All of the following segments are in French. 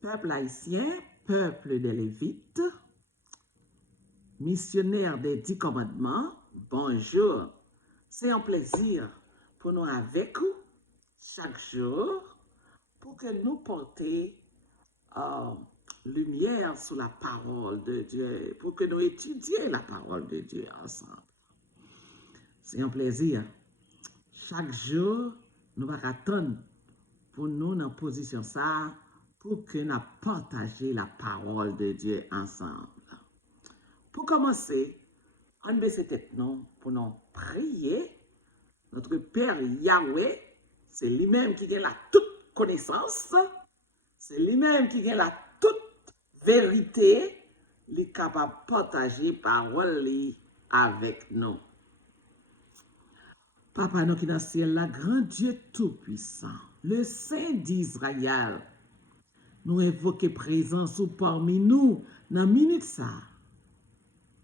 Peuple haïtien, peuple des Lévites, missionnaire des 10 commandements, bonjour. C'est un plaisir pour nous avec vous chaque jour pour que nous portions lumière sur la parole de Dieu, pour que nous étudions la parole de Dieu ensemble. C'est un plaisir. Chaque jour, nous allons attendre pour nous dans position ça, pour que nous partagions la parole de Dieu ensemble. Pour commencer, on baisse tête nous pour nous prier. Notre Père Yahweh, c'est lui-même qui a la toute connaissance, c'est lui-même qui a la toute vérité, il est capable de partager parole avec nous. Papa, nous qui dans le ciel, la grand Dieu tout-puissant, le Saint d'Israël, nous invoquons présence parmi nous dans la minute ça.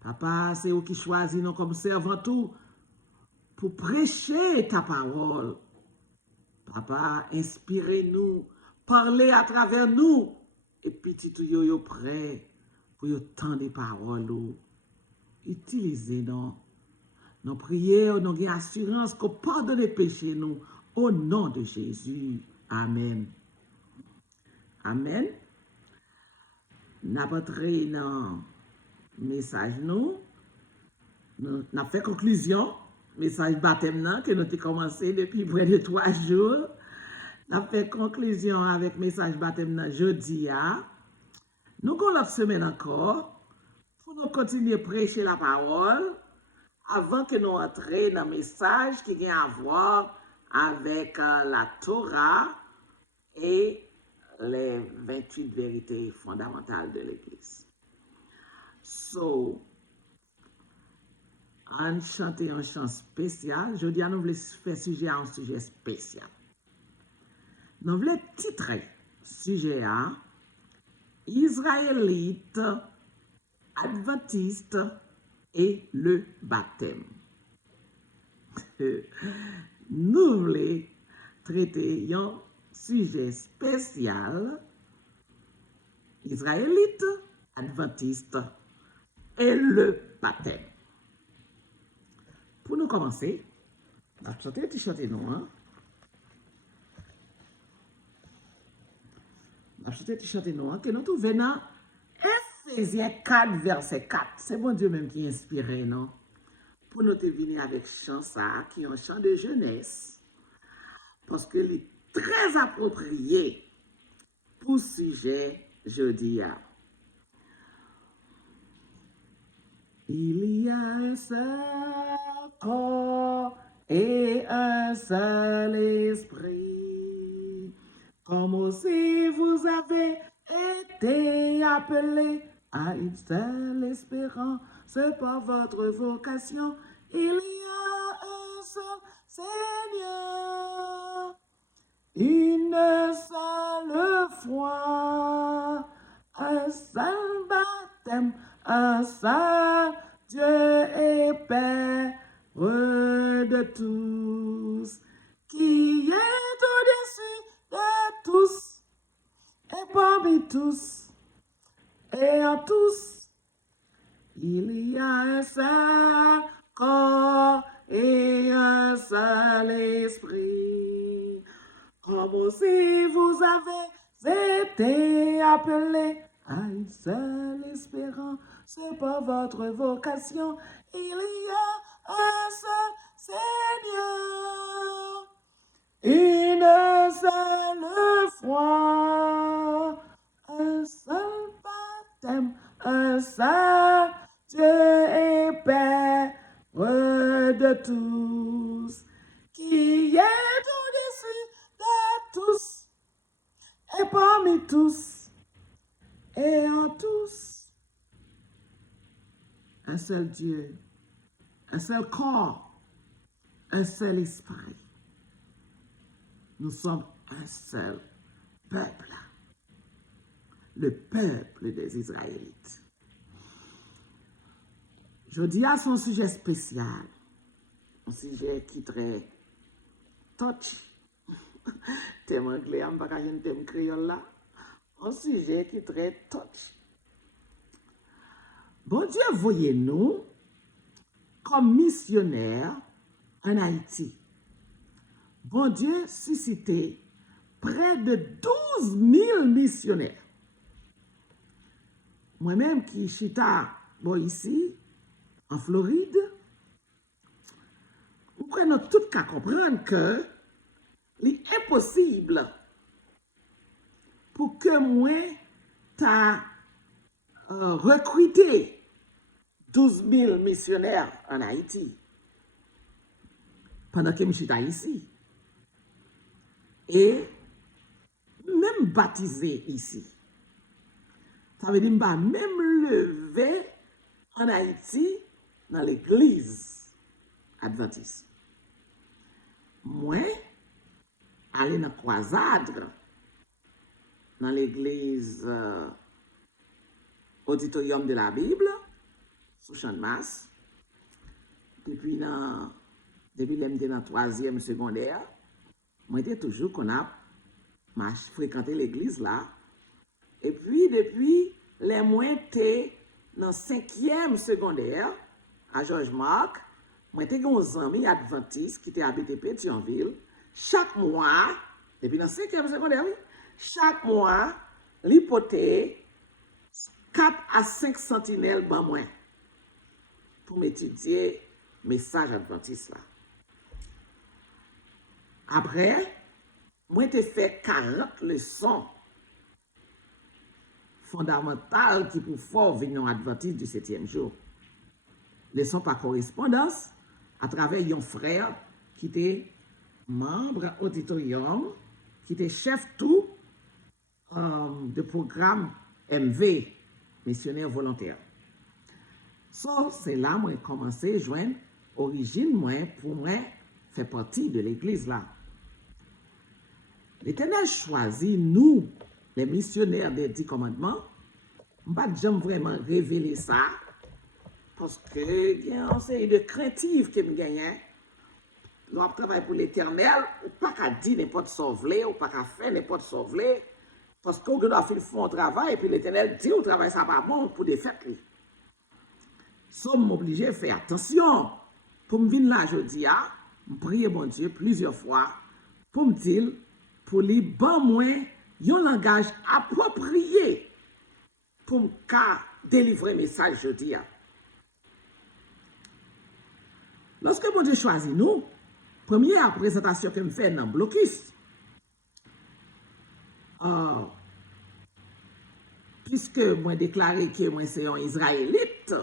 Papa, c'est vous qui choisis nous comme servant tout pour prêcher ta parole. Papa, inspirez-nous, parlez à travers nous, et petit tout yo prêt pour yo tant de paroles. Utilisez-nous. Nos prières, nos assurances qu'on pardonne les péchés nous, au nom de Jésus. Amen. Amen. N'a pas entré dans le message nous avons fait conclusion, message baptême que nous avons commencé depuis près de 3 jours. Nous avons fait conclusion avec message baptême jeudi. Nous avons l'autre semaine encore pour nous continuer à prêcher la parole avant que nous entrions dans le message qui a à voir avec la Torah et les 28 vérités fondamentales de l'Église. So, on chante un chant spécial. Je dis à nous voulons faire sujet à un sujet spécial. Nous voulons titrer sujet à Israélite, Adventiste et le baptême. Nous voulons traiter un sujet spécial Israélite, Adventiste et le baptême. Pour nous commencer, on va chanter un petit chanter nous. On va chanter un petit chanter nous que nous trouvons dans Ephésiens 4, verset 4. C'est bon Dieu même qui inspire, non? Pour nous venir avec chant ça, qui est un chant de jeunesse, parce que est très approprié pour ce sujet jeudi. Il y a un seul corps et un seul esprit, comme aussi vous avez été appelés à une seule espérance par votre vocation. Il y a un seul Seigneur, une seule foi, un seul baptême, un seul Dieu et Père de tous, qui est au-dessus de tous et parmi tous et en tous. Il y a un seul corps et un seul esprit, comme aussi vous avez été appelés à une seule espérance, c'est pas votre vocation. Il y a un seul Seigneur, une seule foi, un seul baptême, un seul Dieu et Père de tous, qui est au-dessus de tous et parmi tous et en tous. Un seul Dieu, un seul corps, un seul esprit. Nous sommes un seul peuple, le peuple des Israélites. Je dis à son sujet spécial, un sujet qui est très touchy. Thème anglais, je ne sais pas si thème créole là. un sujet qui est très touch. Bon Dieu, voyez-nous comme missionnaires en Haïti. Bon Dieu suscité près de 12 000 missionnaires. Moi-même qui chita bon, ici, en Floride, nous prenons tout qu'à comprendre que c'est impossible pour que moi t'as recruté 12 000 missionnaires en Haïti pendant que je suis ici. Et même baptisé ici. Ça veut dire que je même levé en Haïti dans l'église adventiste. Moi, aller dans la croisade dans l'église auditorium de la Bible, sous champ de masse. Depuis que j'étais dans le 3e secondaire, moi j'étais toujours qu'on a fréquenté l'église là. Et puis depuis les mois j'étais dans le 5e secondaire à George Mark, moi j'étais un ami adventiste qui était habité Pétionville. Chaque mois, depuis dans le 5e secondaire, oui, chaque mois, l'hypothèse 4 à 5 sentinelles ban moi pour m'étudier message adventiste là. Après, moi j'ai fait 40 leçons fondamentales qui pour fort venir adventiste du 7e jour. Leçons par correspondance à travers un frère qui était membre auditorium, qui était chef tout de programme MV, missionnaire volontaire. So, c'est là que j'ai commencé à joindre origine moi pour moi faire partie de l'église là. L'Éternel choisit nous, les missionnaires des 10 commandements. Je ne vais jamais vraiment révéler ça parce que il y a une série de craintives que je gagne. Nous travaillons pour l'Éternel, ou pas qu'à dire n'importe sauver, ou pas qu'à faire n'importe sauver. Parce qu'on doit faire un travail, et puis l'Éternel dit au travail, ça pas bon pour des fêtes. Sommes obligés de faire attention. Pour me venir là, je dis, je prie mon Dieu plusieurs fois pour me dire, pour les bon moins, un langage approprié pour me délivrer un message, je dis. Lorsque mon Dieu choisit nous, première présentation que me fait dans Blocus, puisque moi déclaré que moi c'est un Israélite,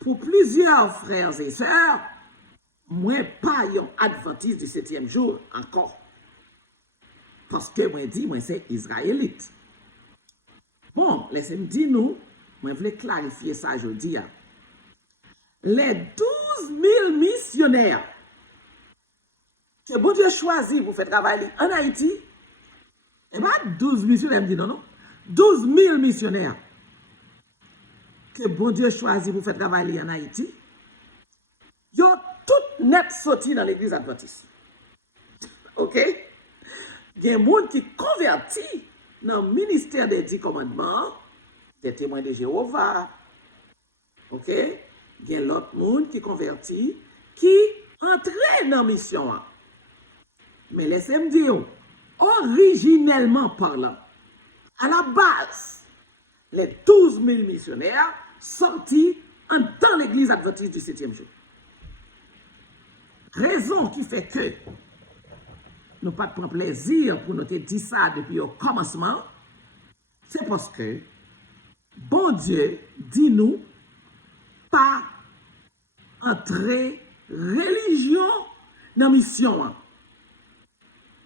pour plusieurs frères et sœurs, moi pas un adventiste du 7e jour encore. Parce que moi dit, moi c'est Israélite. Bon, laissez-moi dire nous, moi je voulais clarifier ça aujourd'hui. Les 12 000 missionnaires que bon Dieu choisit pour faire travailler en Haïti, et bien 12 missionnaires, me dit non, non. 12 000 missionnaires que bon Dieu choisit pour faire travailler en Haïti, ils ont tout net sorti dans l'église adventiste. Ok? Il y a des gens qui convertis dans le ministère des 10 commandements, des témoins de Jéhovah. Ok? Il y a l'autre monde qui convertit, qui entraîne dans la mission. Mais laissez-moi dire, originellement parlant, à la base, les 12 000 missionnaires sortis dans l'église adventiste du 7e jour. Raison qui fait que nous pas de plaisir pour nous dire ça depuis le commencement, c'est parce que bon Dieu dit nous pas entrer religion dans la mission.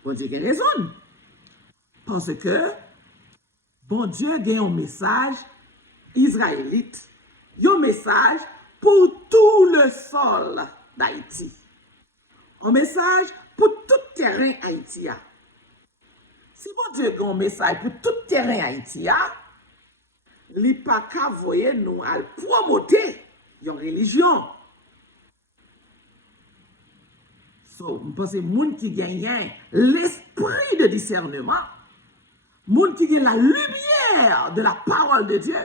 Bon Dieu a raison. Parce que bon Dieu a un message israélite, un message pour tout le sol d'Haïti. Un message pour tout terrain haïtien. Si bon Dieu a un message pour tout terrain haïtien, il n'y a pas qu'à voyer nous à promoter une religion. So, je pense que les gens qui gagnent l'esprit de discernement, Moun qui a la lumière de la parole de Dieu,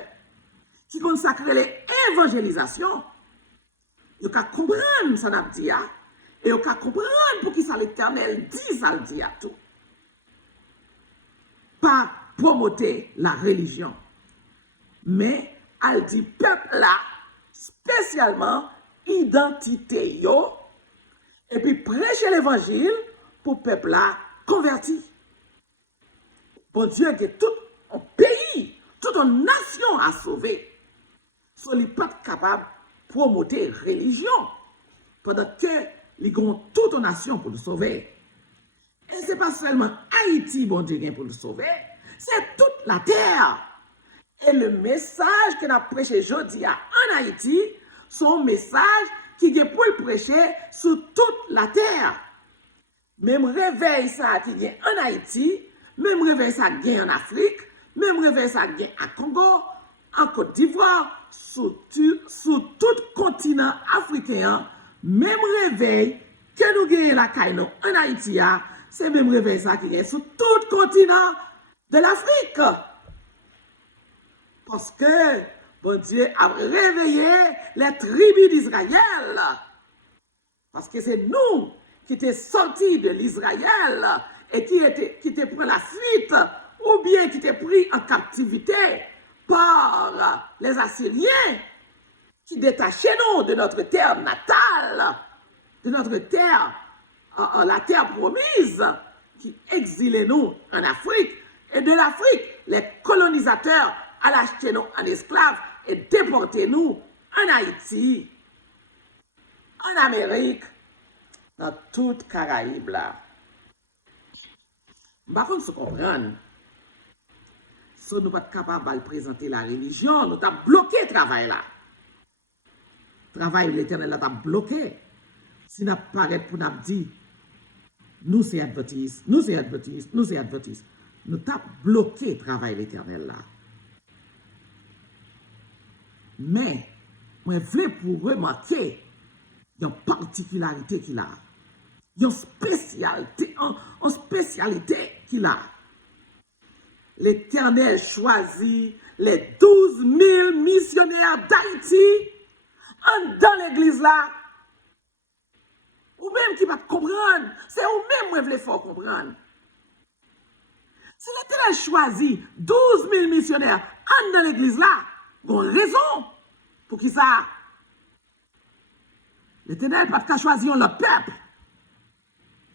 qui consacre l'évangélisation, vous pouvez comprendre ça n'a dit, et vous pouvez comprendre pour qui ça l'Éternel dit ça le dit à tout. Pas promoter la religion, mais elle dit peuple là, spécialement identité yo, et puis prêcher l'évangile pour peuple là converti. Bon Dieu, que tout un pays, toute une nation à sauver. So, il n'est pas capable de promouvoir la religion pendant que les ont toute une nation pour le sauver. Et ce n'est pas seulement Haïti, bon Dieu, pour le sauver, c'est toute la terre. Et le message que nous avons prêché aujourd'hui en Haïti, c'est un message qui est pour le prêcher sur toute la terre. Même réveil ça qui est en Haïti, même réveil ça qui est en Afrique, même réveil ça qui est à Congo, en Côte d'Ivoire, sur tout le continent africain, même réveil que nous gagnons la caille en Haïti, c'est même réveil ça qui est sur tout le continent de l'Afrique. Parce que bon Dieu a réveillé les tribus d'Israël. Parce que c'est nous qui étaient sortis de l'Israël et qui étaient pris la fuite ou bien qui étaient pris en captivité par les Assyriens qui détachaient nous de notre terre natale, de notre terre, la terre promise, qui exilait nous en Afrique. Et de l'Afrique, les colonisateurs allaient acheter nous en esclaves et déporter nous en Haïti, en Amérique, dans toute Caraïbe là. Par contre, se comprendre, si nous ne sommes pas capables de présenter la religion, nous avons bloqué le travail là. Le travail de l'Éternel a bloqué. Si nous paraît pour nous dire, nous c'est advertise, nous c'est advertise, nous c'est advertise. Nous avons bloqué le travail de l'Éternel là. Mais, je veux pour remarquer une particularité qu'il a. Une spécialité qu'il a. L'Éternel choisit les 12 000 missionnaires d'Haïti dans l'église là. Ou même qui va comprendre. C'est ou même qui veut faire comprendre. Si l'Éternel choisit 12 000 missionnaires dans l'église là, il y a une raison pour qui ça. L'Éternel n'a pas choisi le peuple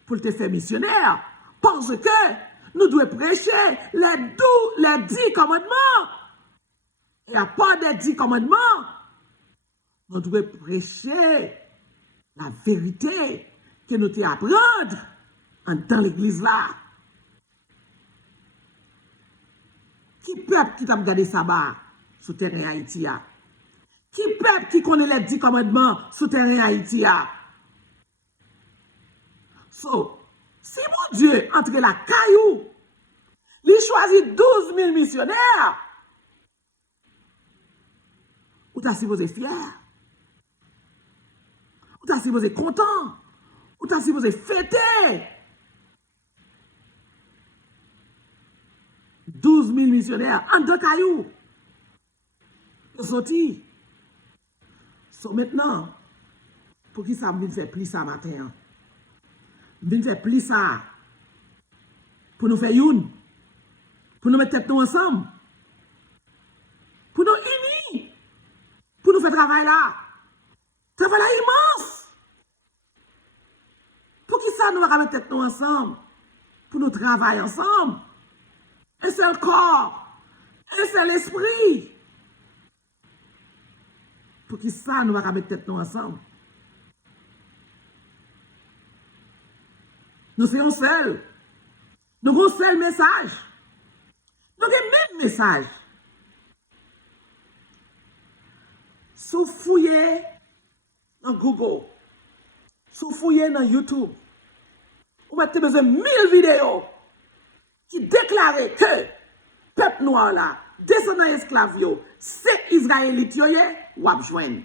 pour te faire missionnaire. Parce que nous devons prêcher les 10 commandements. Et à part des 10 commandements, nous devons prêcher la vérité que nous devons apprendre dans l'église là. Qui peuple qui t'a regardé sabbat sur terrain Haïti? Qui peuple qui connaît les 10 commandements sur terrain Haïti? So, si mon Dieu entre la caillou, il choisit 12 000 missionnaires, ou t'as supposé fier, ou t'as supposé content, ou t'as supposé fêter. 12 000 missionnaires en deux cailloux. Ils sont sortis. So maintenant, pour qui ça me fait plus ça matin? Me faire plus ça. Pour nous faire une. Pour nous mettre tête nous ensemble. Pour nous unis. Pour nous faire travail là. Travail là immense. Pour qui ça nous va mettre tête nous ensemble? Pour nous travailler ensemble. Un seul corps. Un seul esprit. Pour qui ça nous va mettre tête nous ensemble? Nous sommes seuls. Nous avons un seul message. Nous avons le même message. Si vous fouillez dans Google, si vous fouillez dans YouTube, vous avez besoin de 1000 vidéos qui déclarent que le peuple noir là, descendant esclaves, c'est Israélite, vous avez joindre.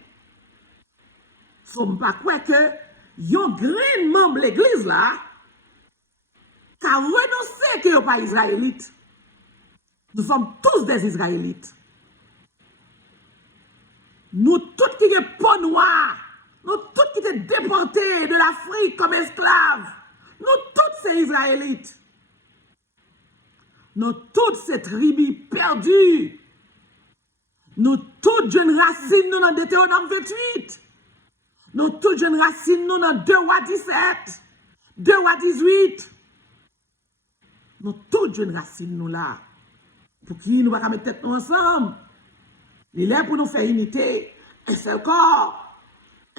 Si vous ne pas quoi que, yon grand membre de l'église là, qui a renoncé que vous pas Israélite. Nous sommes tous des Israélites. Nous tous qui sommes peau noire, nous tous qui sommes déportés de l'Afrique comme esclaves, nous tous ces Israélites. Nous toutes ces tribus perdues. Nous toutes jeunes racines nous dans Deutéronome 28. Nous toutes jeunes racines nous dans 2 Rois 17, 2 Rois 18. Nous toutes jeunes racines nous là. Pour qui nous va mettre tête nous ensemble. Il est pour nous faire unité, un seul corps,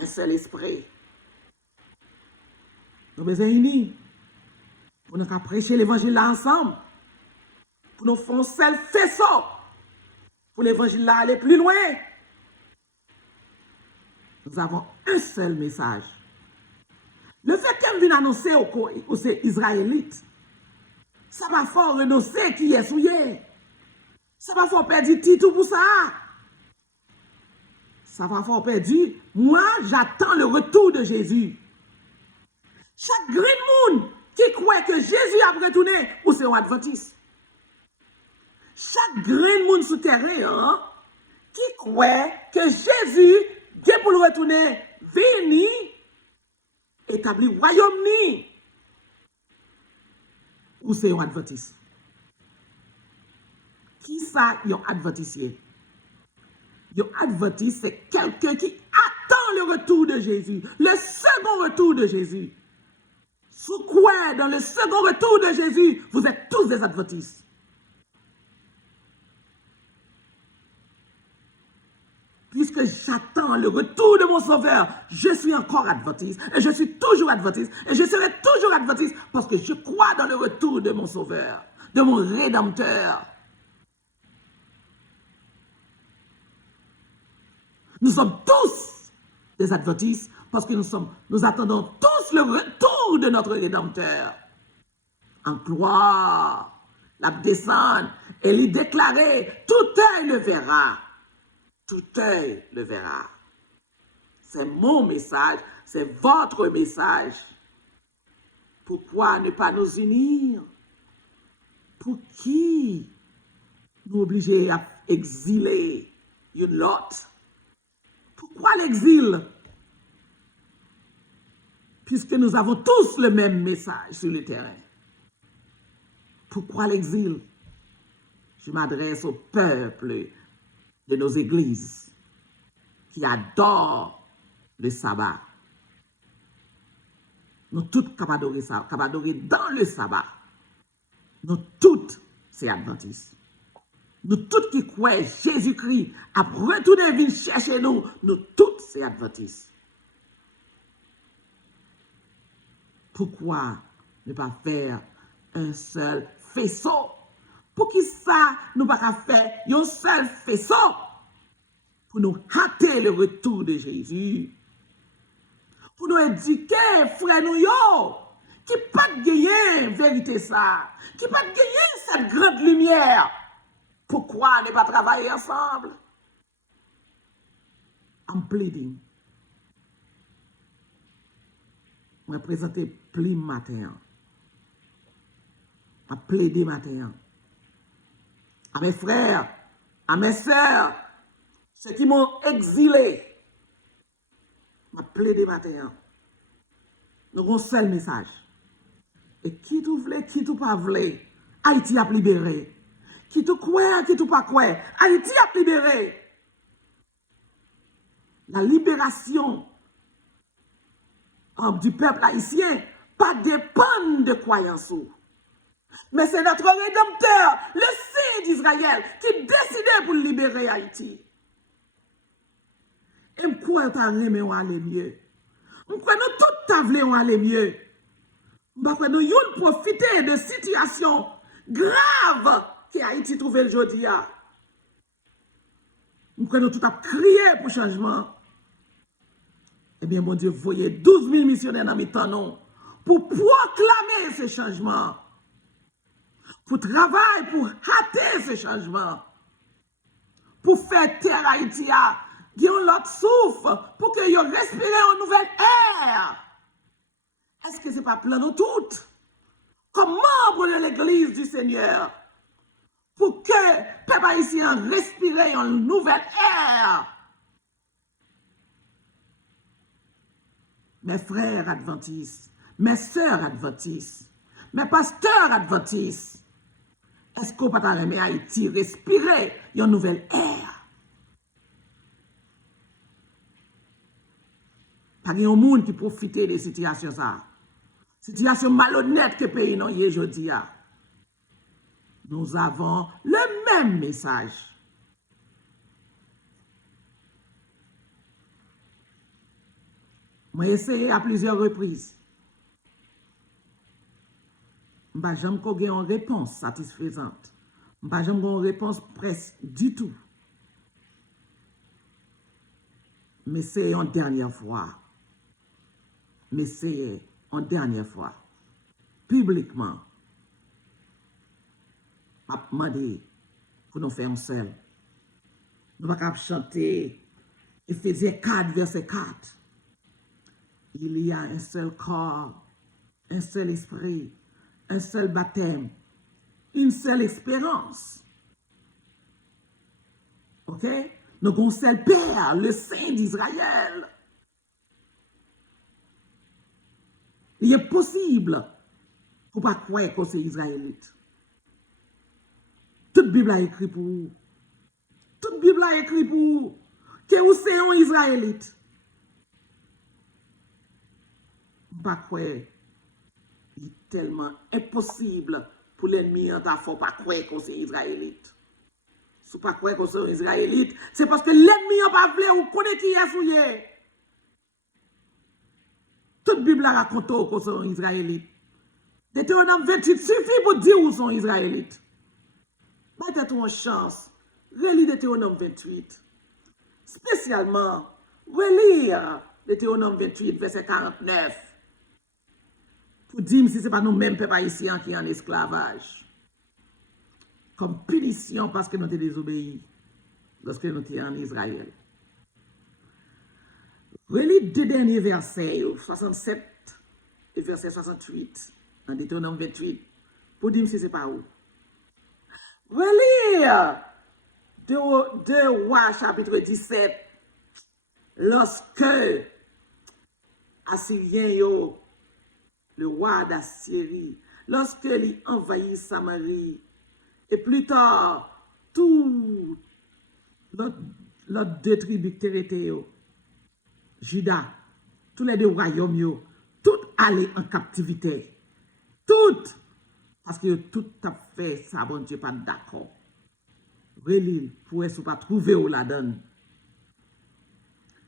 un seul esprit. Nous sommes besoin unis pour nous prêcher l'évangile là ensemble. Pour nous faire un seul faisceau. Pour l'évangile là aller plus loin. Nous avons un seul message. Le fait qu'elle vienne annoncer aux Israélites, ça va faire renoncer qui est souillé. Ça va faire perdre tout pour ça. Ça va faire perdre. Moi, j'attends le retour de Jésus. Chaque grand monde qui croit que Jésus a retourné, ou c'est un adventiste. Chaque grand monde souterrain qui croit que Jésus, Dieu pour le retourner, venu, établi royaume ni, ou c'est un adventiste. Qui ça, un adventiste? Un adventiste, c'est quelqu'un qui attend le retour de Jésus, le second retour de Jésus. Sous quoi, dans le second retour de Jésus, vous êtes tous des adventistes. Puisque j'attends le retour de mon Sauveur, je suis encore adventiste, et je suis toujours adventiste, et je serai toujours adventiste, parce que je crois dans le retour de mon Sauveur, de mon Rédempteur. Nous sommes tous des adventistes, parce que nous attendons tous le retour de notre Rédempteur. En gloire, la descendre, et lui déclarer, tout œil le verra. Tout œil le verra. C'est mon message, c'est votre message. Pourquoi ne pas nous unir? Pour qui nous obliger à exiler une l'autre? Pourquoi l'exil? Puisque nous avons tous le même message sur le terrain. Pourquoi l'exil? Je m'adresse au peuple de nos églises qui adorent le sabbat. Nous toutes capables d'adorer ça, capables d'adorer dans le sabbat. Nous toutes, c'est adventistes. Nous toutes qui croyons Jésus-Christ a retourné venir chercher nous, nous toutes, c'est adventistes. Pourquoi ne pas faire un seul faisceau? Pour qui ça, nous ne pas faire un seul faisceau pour nous hâter le retour de Jésus. Pour nous éduquer, frère nous yo, qui pas gagner vérité ça, qui pas gagner cette grande lumière. Pourquoi ne pas travailler ensemble? I'm pleading. Je vais présenter plus matin. Je vais plaider matin. À mes frères, à mes sœurs, ceux qui m'ont exilé. Je vais plaider matin. Nous avons un seul message. Et qui tout voulait, qui tout pas voulait, Haïti a libéré. Qui tout croit, qui tout pas croit, Haïti a libéré. La libération du peuple haïtien pas dépend de croyance. Mais c'est notre Rédempteur, le Saint d'Israël, qui décidait pour libérer Haïti. Et pourquoi tu as aimé aller mieux? Pourquoi nous tous t'avons aller mieux? Pourquoi nous avons profité de situations graves que Haïti trouve aujourd'hui. Pourquoi nous tous avons crié pour changement? Eh bien, mon Dieu, voyez 12 000 missionnaires dans mes temps pour proclamer ce changement. Pour travailler, pour hâter ce changement. Pour faire terre Haïti, qui ont l'autre souffle, pour que vous respirez une nouvelle air. Est-ce que ce n'est pas plein de tout? Comme membre de l'Église du Seigneur, pour que peuple haïtien respire une nouvelle ère. Mes frères adventistes, mes sœurs adventistes, mes pasteurs adventistes, est-ce qu'on peut aimer Haïti respirer une nouvelle ère? Pas de monde qui profite de situations ça. Situation malhonnête que le pays non y aujourd'hui. Nous avons le même message. J'ai essayé à plusieurs reprises. Je n'ai jamais eu une réponse satisfaisante. Je n'ai jamais eu une réponse presque du tout. Mais c'est une dernière fois. Mais c'est une dernière fois. Publiquement. Je vais demander pour nous faire un seul. Nous ne pouvons pas chanter Éphésiens 4, verset 4. Il y a un seul corps, un seul esprit, un seul baptême, une seule espérance. OK? Nous avons un seul Père, le Saint d'Israël. Il est possible pour ne pas croire que c'est Israélite. Toute Bible a écrit pour vous. Toute Bible a écrit pour vous. Que vous c'est un Israélite. Pas croire. Il est tellement impossible pour l'ennemi en ta faut pas croire que c'est Israélite. Si vous pas croire que c'est Israélite, c'est parce que l'ennemi n'a pas voulu ou connaît qui est souillé. Toute Bible raconte que c'est Israélite. Deutéronome 28 suffit pour dire où sont Israélites. Mettez une chance. Relis Deutéronome 28. Spécialement, relire Deutéronome 28, verset 49. Pour dire si ce n'est pas nous-mêmes, peuple haïtien, qui sont en esclavage. Comme punition parce que nous avons désobéi lorsque nous étions en Israël. Relis deux derniers versets, 67 et verset 68, dans Deutéronome 28, pour dire si ce n'est pas où. Relire 2 Rois chapitre 17, lorsque Assyrien, le roi d'Assyrie, lorsque il envahit Samarie, et plus tard, tout l'autre deux tribus qui étaient, Juda, tous les deux royaumes, tout allaient en captivité. Toutes. Parce que tout a fait ça, bon Dieu, pas d'accord. Relil, pour ne pas trouver où la donne.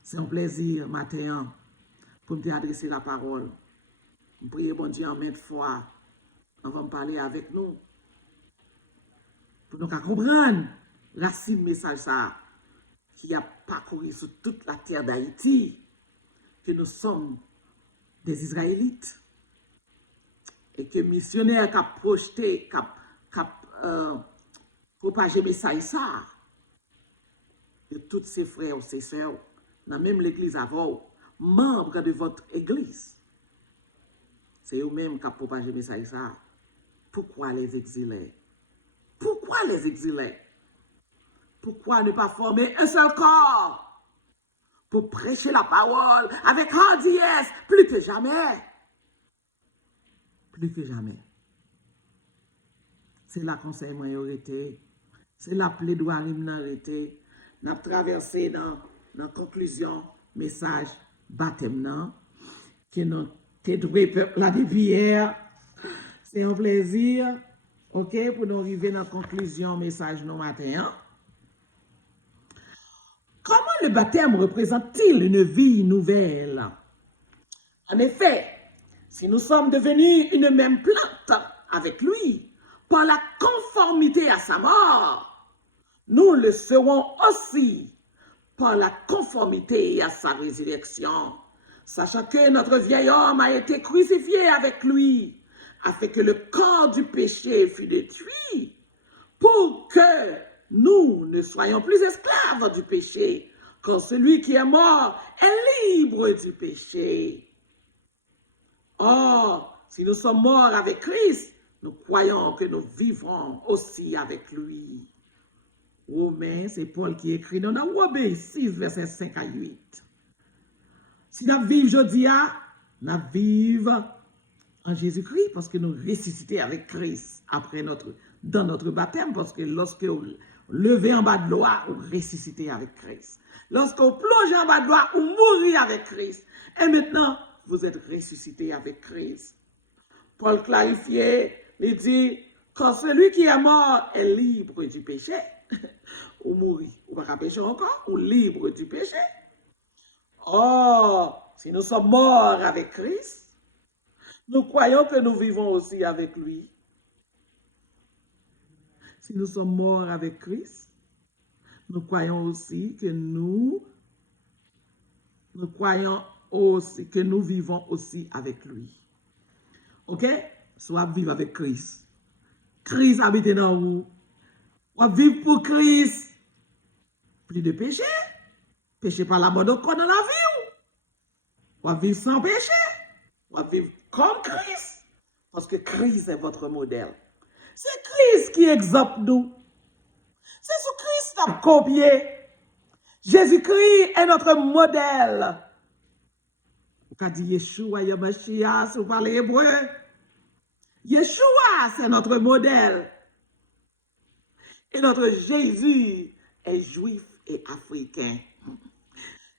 C'est un plaisir, matin, pour me adresser la parole. Je prie, bon Dieu, en maintes fois, avant de parler avec nous. Pour nous comprendre la racine message ça, qui a parcouru sur toute la terre d'Haïti, que nous sommes des Israélites. Et que missionnaire qui a projeté, qui a propagé le message ça, de tous ses frères, ses sœurs, dans même l'église avant, membres de votre église. C'est eux-mêmes qui ont propagé le message ça. Pourquoi les exiler? Pourquoi les exiler? Pourquoi ne pas former un seul corps pour prêcher la parole avec hardiesse plus que jamais? Plus que jamais. C'est la conseil été, c'est la plaidoirie été, n'a traversé dans la conclusion message baptême que nous t'aider peuple là depuis hier. C'est un plaisir, OK, pour nous arriver dans la conclusion message nous matin. Comment le baptême représente-t-il une vie nouvelle? En effet, si nous sommes devenus une même plante avec lui, par la conformité à sa mort, nous le serons aussi par la conformité à sa résurrection, sachant que notre vieil homme a été crucifié avec lui, afin que le corps du péché fût détruit, pour que nous ne soyons plus esclaves du péché, car celui qui est mort est libre du péché. Or, si nous sommes morts avec Christ, Nous croyons que nous vivrons aussi avec lui. Romains, c'est Paul qui écrit dans Romains 6, verset 5 à 8. Si nous vivons aujourd'hui, nous vivons en Jésus-Christ parce que nous ressuscitons avec Christ dans notre baptême, parce que lorsque vous levez en bas de l'eau, vous ressuscitez avec Christ. Lorsque vous plongez en bas de l'eau, vous mourrez avec Christ. Et maintenant, vous êtes ressuscité avec Christ. Paul clarifiait, il dit, quand celui qui est mort est libre du péché, ou mourir, ou pas pécher encore, ou libre du péché. Or, si nous sommes morts avec Christ, nous croyons que nous vivons aussi avec lui. Si nous sommes morts avec Christ, nous croyons aussi que nous croyons aussi que nous vivons aussi avec lui. OK? Soit vivre avec Christ. Christ habite dans vous. On vivre pour Christ. Plus de péché. Péché par la mort de corps dans la vie. On vivre sans péché. On vivre comme Christ. Parce que Christ est votre modèle. C'est Christ qui exemple nous. C'est sous Christ qui a copié. Jésus-Christ est notre modèle. Vous avez dit Yeshua, Yamashia, si vous parlez hébreu. Yeshua, c'est notre modèle. Et notre Jésus est juif et africain.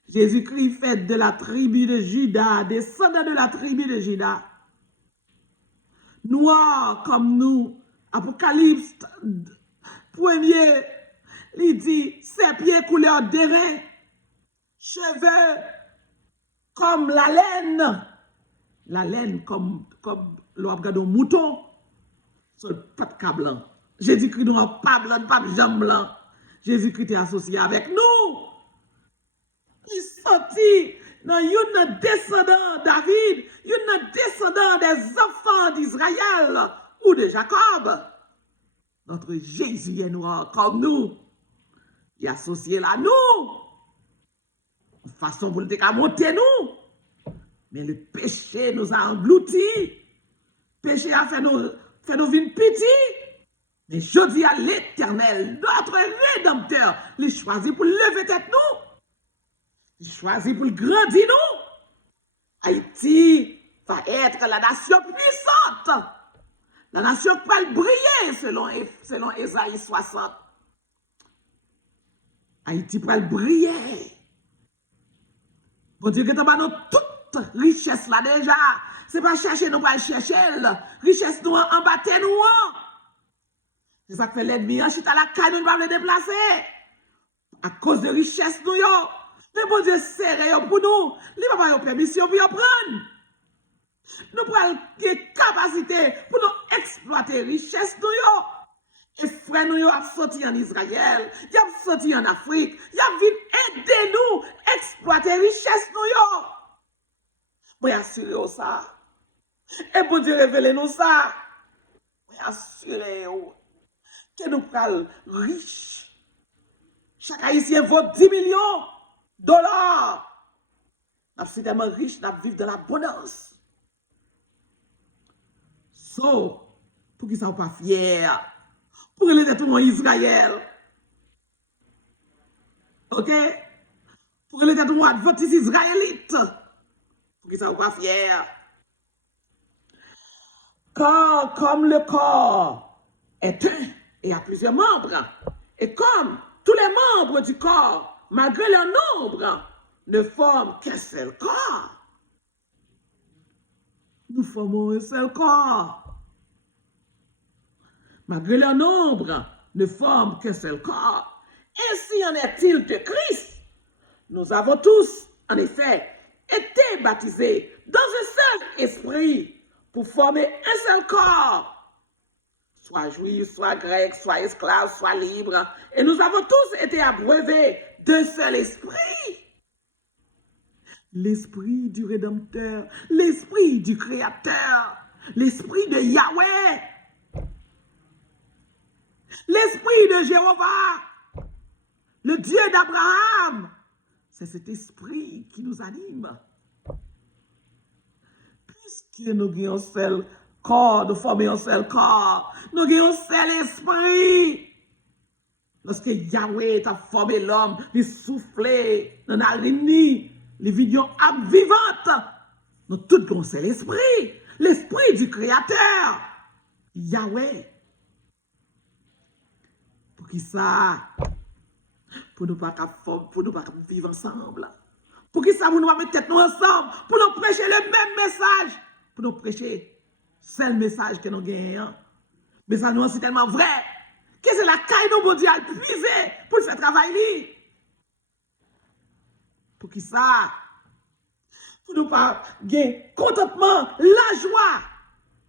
Jésus-Christ fait de la tribu de Juda, descendant de la tribu de Juda. Noir comme nous. Apocalypse 1er, il dit, ses pieds couleur d'airain, cheveux comme la laine comme le regarde un mouton, sur le pas de blanc. Jésus-Christ nous pas blanc, pas jambe blanc. Jésus-Christ est associé avec nous. Il sorti dans une descendant David, une descendant des enfants d'Israël ou de Jacob. Notre Jésus est noir comme nous. Il est associé là nous. De façon pour le monter nous. Mais le péché nous a engloutis. Le péché a fait nous vivre petits. Mais je dis à l'Éternel, notre Rédempteur, il choisit pour lever tête nous. Il choisit pour grandir nous. Haïti va être la nation puissante. La nation qui va briller selon Ésaïe 60. Haïti va briller. Bon Dieu, que tu as toute richesse là déjà. Ce n'est pas chercher, nous pas chercher. Richesse nous en battre nous. C'est ça que fait l'ennemi. En chita la caille, nous ne pouvons pas le déplacer. À cause de richesse nous. Mais bon Dieu, serré pour nous. Il ne va pas avoir permission pour prendre. Nous prenons des capacités pour nous exploiter richesse nous. Et frères nous ont sorti en Israël, ils ont sorti en Afrique, ils ont vu aider nous exploiter richesse nous. Moi assurer ça. Et bon Dieu révélez nous ça. Moi assurer que nous prenons riches. Chaque haïtien vaut 10 millions de dollars. Nous sommes tellement riches, nous vivons dans l'abondance. So, pour qu'ils ne soient pas fiers, pour les êtres en Israël. OK? Pour les êtres adventistes israélites, pour qu'ils ne soient pas fiers. Car comme le corps est un et a plusieurs membres, et comme tous les membres du corps, malgré leur nombre, ne forment qu'un seul corps, nous formons un seul corps. Malgré leur nombre, ne forment qu'un seul corps. Ainsi en est-il de Christ. Nous avons tous, en effet, été baptisés dans un seul esprit pour former un seul corps. Soit juif, soit grec, soit esclave, soit libre. Et nous avons tous été abreuvés d'un seul esprit. L'esprit du Rédempteur, l'esprit du Créateur, l'esprit de Yahweh. L'esprit de Jéhovah, le Dieu d'Abraham, c'est cet esprit qui nous anime. Puisque nous avons un seul corps, nous formons un seul corps. Nous avons un seul esprit. Lorsque Yahweh t'a formé l'homme, il soufflé dans la narine, les visions vivantes. Nous tous avons un seul esprit. L'esprit du Créateur. Yahweh. Pour qui ça? Pour nous pas vivre ensemble. Pour qui ça, pour nous pas mettre tête nous ensemble. Pour nous prêcher le même message. Pour nous prêcher seul message que nous gagnons. Mais ça nous c'est tellement vrai. Que c'est la caille de bon Dieu à puiser pour faire travail. Pour qui ça? Pour nous pas gagner contentement, la joie.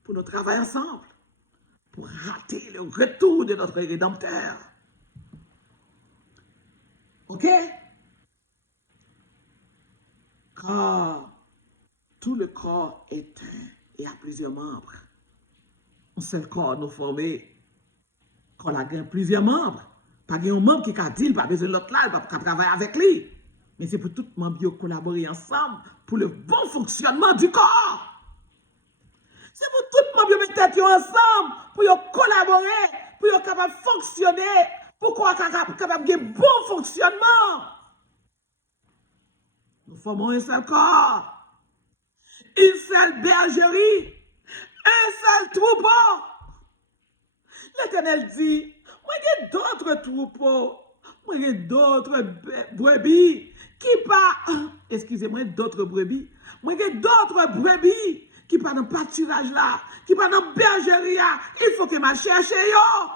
Pour nous travailler ensemble. Pour rater le retour de notre Rédempteur. OK? Car tout le corps est un et a plusieurs membres. Un seul corps nous formé. Quand on a plusieurs membres. Pas un membre qui a dit, pas besoin de l'autre là, il pas travailler avec lui. Mais c'est pour tout le monde collaborer ensemble pour le bon fonctionnement du corps. C'est pour tout le monde mettre tête ensemble pour collaborer, pour être capable de fonctionner, pour qu'on soit capable de bon fonctionnement. Nous formons un seul corps, une seule bergerie, un seul troupeau. L'Éternel dit, moi j'ai d'autres troupeaux, moi j'ai d'autres brebis qui pas, excusez-moi, d'autres brebis, moi j'ai d'autres brebis qui pas dans le pâturage là, qui pas dans la bergerie là, il faut que je cherche yo.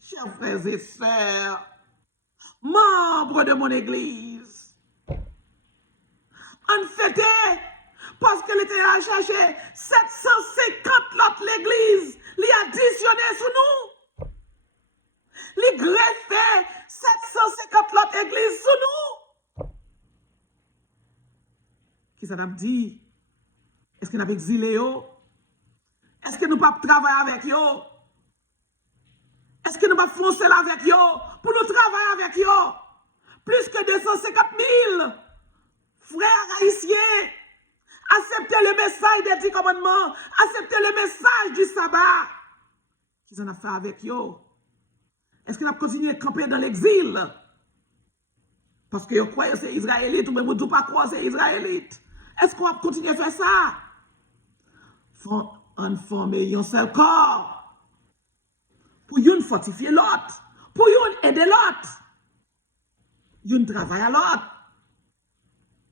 Chers frères et sœurs, membres de mon église, en fait, parce que l'Éternel a cherché 750 l'autre l'église, l'y additionné sous nous. L'y greffé 750 l'autre église sous nous. Qui ça n'a dit? Est-ce que nous avons exilé yo? Est-ce que nous ne pouvons pas travailler avec yo? Est-ce que nous ne pouvons pas foncer là avec yo? Pour nous travailler avec yo? Plus que 250 000 frères haïtiens. Acceptez le message des 10 commandements. Acceptez le message du sabbat. Qu'est-ce qu'on a fait avec yo? Est-ce qu'on a continué à camper dans l'exil? Parce que vous croyez que c'est israélite ou même vous ne pas croire que c'est israélite. Est-ce qu'on va continuer à faire ça? On forme un seul corps. Pour une fortifier l'autre. Pour une aider l'autre. Une travailler à l'autre.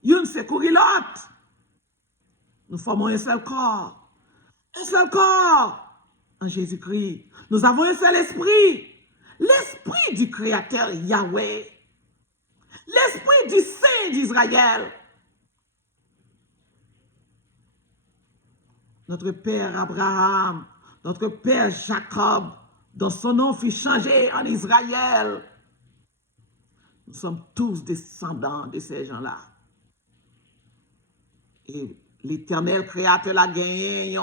Une secourir l'autre. Nous formons un seul corps. Un seul corps en Jésus-Christ. Nous avons un seul esprit. L'esprit du Créateur Yahweh. L'esprit du Saint d'Israël. Notre père Abraham, notre père Jacob, dont son nom fut changé en Israël. Nous sommes tous descendants de ces gens-là. Et l'Éternel Créateur l'a gagné,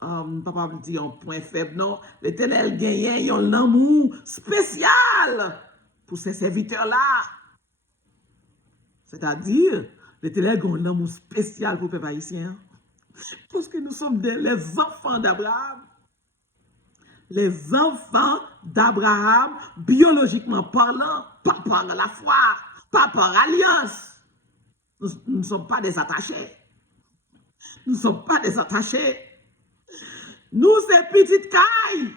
papa me dit un point faible, non. L'Éternel gagné un amour spécial pour ces serviteurs-là. C'est-à-dire, l'Éternel a un amour spécial pour les peuple haïtien. Parce que nous sommes les enfants d'Abraham. Les enfants d'Abraham, biologiquement parlant, pas par la foi, pas par alliance. Nous ne sommes pas des attachés. Nous ne sommes pas des attachés. Nous, ces petites cailles,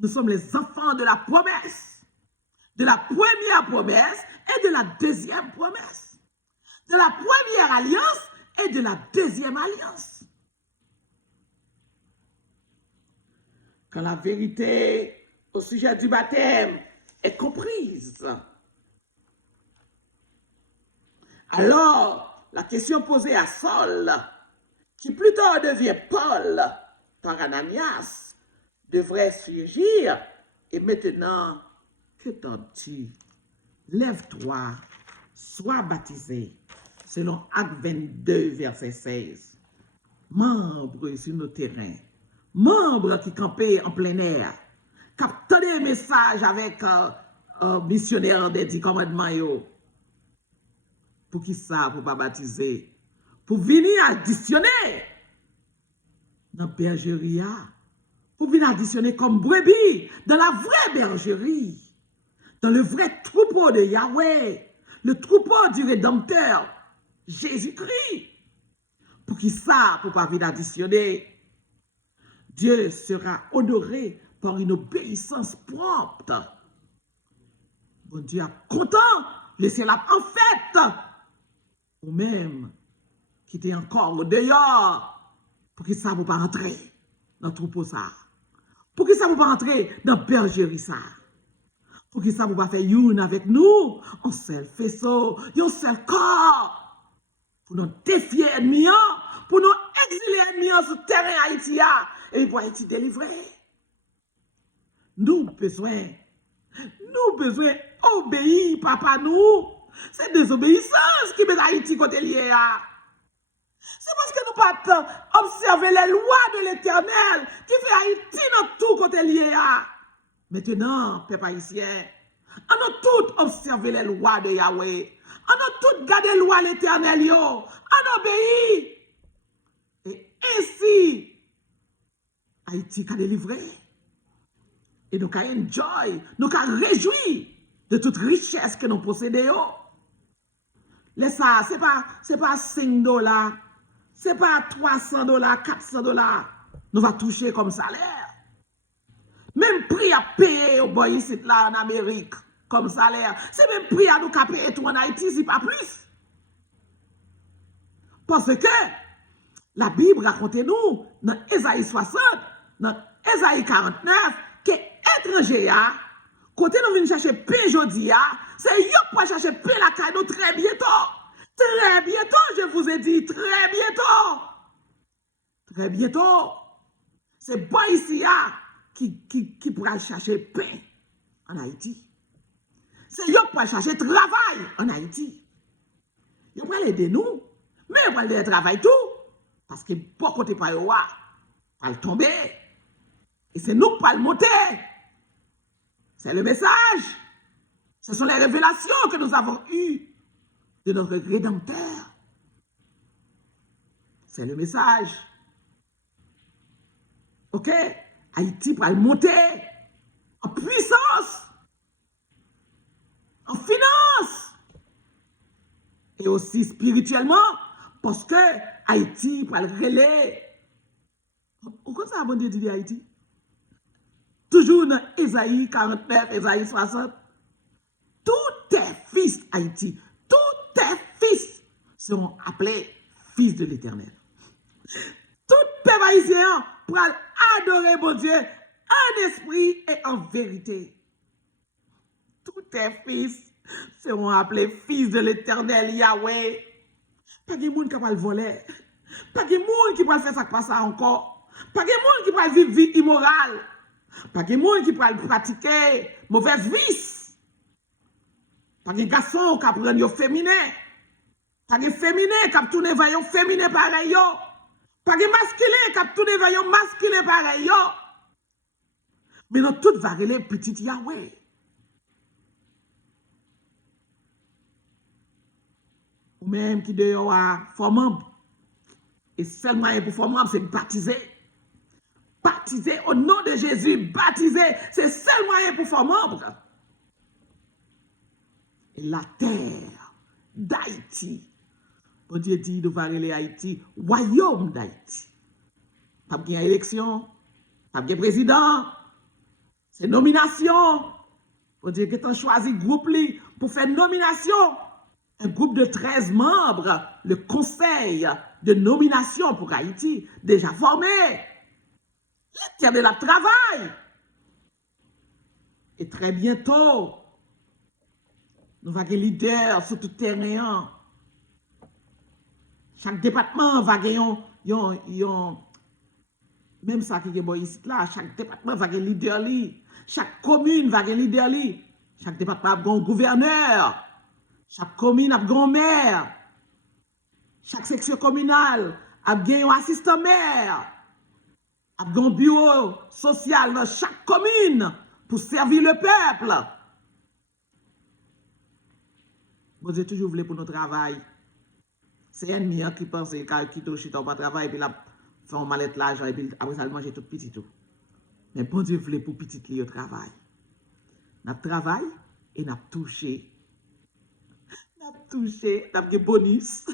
nous sommes les enfants de la promesse. De la première promesse et de la deuxième promesse. De la première alliance et de la deuxième alliance. Quand la vérité au sujet du baptême est comprise, alors la question posée à Saul, qui plus tard devient Paul par Ananias, devrait surgir. Et maintenant, que t'en-tu? Lève-toi, sois baptisé, selon Acte 22, verset 16. Membres sur nos terrains, membres qui campaient en plein air, captez des messages avec missionnaires des 10 commandements. Pour qui ça, pour pas baptiser? Pour venir additionner dans la bergerie. Pour venir additionner comme brebis dans la vraie bergerie. Dans le vrai troupeau de Yahweh. Le troupeau du Rédempteur. Jésus-Christ. Pour qui ça, pour pas venir additionner? Dieu sera honoré par une obéissance prompte. Bon Dieu est content, laissez-la en fête. Ou même, qui était encore au dehors, pour que ça ne va pas rentrer dans le troupeau ça. Pour que ça ne va pas rentrer dans la bergerie ça. Pour que ça ne va pas faire une avec nous, un seul faisceau, un seul corps. Pour nous défier l'ennemi, pour nous exiler l'ennemi sur le terrain Haïti, et pour Haïti délivrer. Nous besoin obéir, papa nous. C'est désobéissance qui met Haïti côté lié. C'est parce que nous pas observer les lois de l'Éternel qui fait Haïti dans tout côté lié. Maintenant, peuple haïtien, on a tout observé les lois de Yahweh. On a tout gardé les lois de l'Éternel. On obéit. Et ainsi, Haïti a délivré. Et nous avons enjoy, nous avons réjoui de toute richesse que nous possédons. Ça, ce n'est pas 5 $, ce n'est pas 300 $, 400 $. Nous allons toucher comme salaire. Même prix à payer au boy ici là en Amérique comme salaire. C'est même prix à nous payer tout en Haïti, si pas plus. Parce que la Bible raconte nous dans Ésaïe 60, dans Ésaïe 49, que étranger, côté nous venons chercher pain jodi, c'est eux pour chercher pain la caille nous très bientôt. Très bientôt, je vous ai dit, très bientôt. Très bientôt. C'est pas ici qui pourra chercher pain en Haïti. C'est eux pour chercher travail en Haïti. Ils vont aider nous, mais ils vont aider travail tout. Parce que pour côté pas yo, va tomber. Et c'est nous qui allons le monter. C'est le message. Ce sont les révélations que nous avons eues de notre Rédempteur. C'est le message. Ok? Haïti va le monter en puissance, en finance et aussi spirituellement parce que Haïti va le relayer. Pourquoi ça, bon Dieu dit Haïti? Toujours dans Ésaïe 49, Ésaïe 60. Tous tes fils, Haïti, tous tes fils seront appelés fils de l'Éternel. Tout peuple haïtien pour adorer mon Dieu en esprit et en vérité. Tous tes fils seront appelés fils de l'Éternel Yahweh. Pas de monde qui va le voler. Pas de monde qui va faire ça passe encore. Pas de monde qui va vivre vie immorale. Pas de monde qui va pratiquer mauvaise vice. Pas de garçon qui apprennent au féminin. Pas de féminin qui tourne vers féminin pareil. Pas de masculin qui tourne vers masculin pareil. Mais nous tout va relayer petit Yahweh. Ou même qui dehors à formant. Et seulement pour formant, c'est baptiser. Baptiser au nom de Jésus. Baptiser, c'est seul moyen pour formant. Et la terre d'Haïti. Bon Dieu dit, nous allons aller Haïti, royaume d'Haïti. Pas de élection, pas de président. C'est nomination. Bon Dieu, qui a choisi groupe pour faire nomination. Un groupe de 13 membres, le conseil de nomination pour Haïti, déjà formé. L'Éternel a travail. Et très bientôt, nous allons avoir des leaders sur tout terrain. Chaque département va gagner même ça qui est ici là, chaque département va gagner leader li. Chaque commune va gagner leader li. Chaque département a un gouverneur. Chaque commune a un maire. Chaque section communale a un assistant maire. A un bureau social dans chaque commune pour servir le peuple. Bon Dieu toujours voulait pour notre travail. C'est un ennemi qui pense qu'il touche ton pas travail, et puis là, fait un mallette l'argent, et puis après ça, il mange tout petit tout. Mais bon Dieu voulait pour petit li au travail. N'a travail et n'a touché. N'a touché, n'a pas bonus. De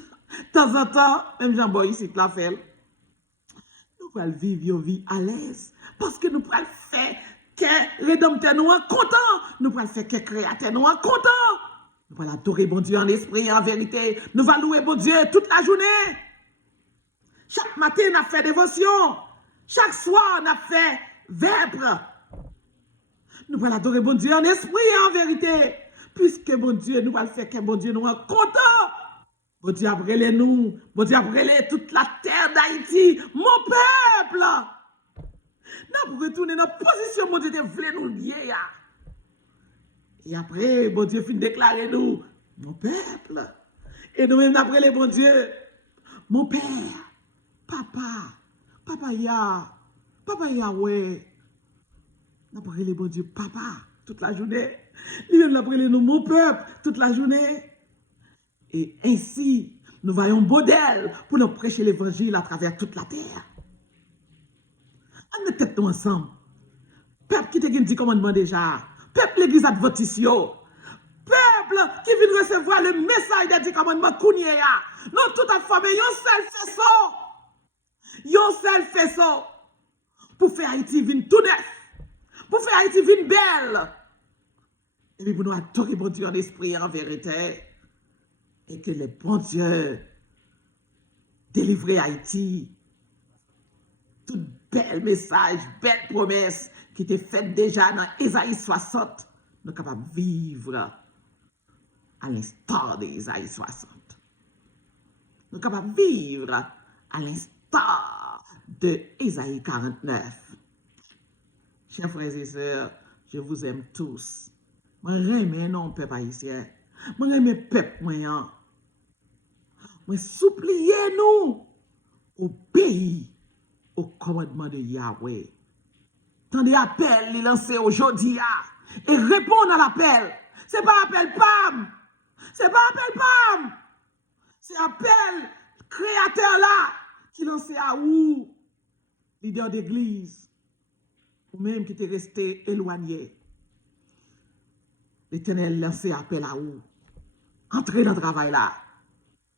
temps en temps, même Jean-Boy ici, la fait. Nous allons vivre une vie à l'aise. Parce que nous allons faire que Rédempteur nous en content. Nous allons faire que Créateur nous en content. Nous allons adorer bon Dieu en esprit et en vérité. Nous allons louer bon Dieu toute la journée. Chaque matin, on a fait dévotion. Chaque soir, on a fait vêpres. Nous allons adorer bon Dieu en esprit et en vérité. Puisque bon Dieu, nous allons faire que bon Dieu nous en content. Bon Dieu a brûlé nous. Bon Dieu a brûlé toute la terre d'Haïti. Mon peuple. Nous allons retourner dans la position bon Dieu te voulait nous lier. Et après, bon Dieu finit de déclarer nous, mon peuple. Et nous-mêmes, après les bon Dieu, mon père, papa, papa Yahweh. Nous après les bon Dieu, papa, toute la journée. Lui-même, après nous, mon peuple, toute la journée. Et ainsi, nous voyons un modèle pour nous prêcher l'évangile à travers toute la terre. On met tête nous ensemble. Peuple qui te dit commandement déjà. Peuple l'église adventiste. Peuple qui vient recevoir le message des 10 commandements Kounia. Non, tout à fait, mais yon seul fait ça. Yon seul fait ça. Pour faire Haïti vin tout neuf. Pour faire Haïti vin belle. Et puis pour nous adorer bon Dieu en esprit et en vérité. Et que le bon Dieu délivre Haïti. Tout bel message, belle promesse qui était faite déjà dans Ésaïe 60. Nous sommes capables de vivre à l'instar d'Ésaïe 60. Nous sommes capables de vivre à l'instar de Ésaïe 49. Chers frères et sœurs, je vous aime tous. Moi, j'aime non peuple haïtien. Moi, j'aime peuple moyen. Moi, suppliez-nous au pays, au commandement de Yahweh. Tendez appel, les lancer aujourd'hui et répondre à l'appel. Ce n'est pas appel PAM. C'est pas appel PAM. C'est appel créateur là qui lance à où? Leader d'église. Ou même qui était resté éloigné. L'Éternel lance appel à où? Entrez dans le travail là.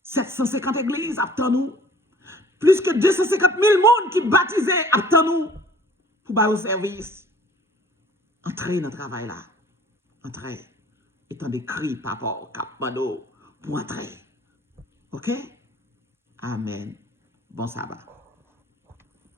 750 églises attendent nous. Plus que 250 000 monde qui baptisés attendent nous. Pour faire au service. Entrez dans le travail là. Entrez. Étant des cris, papa, cap, mano, pour entrer. OK? Amen. Bon sabbat.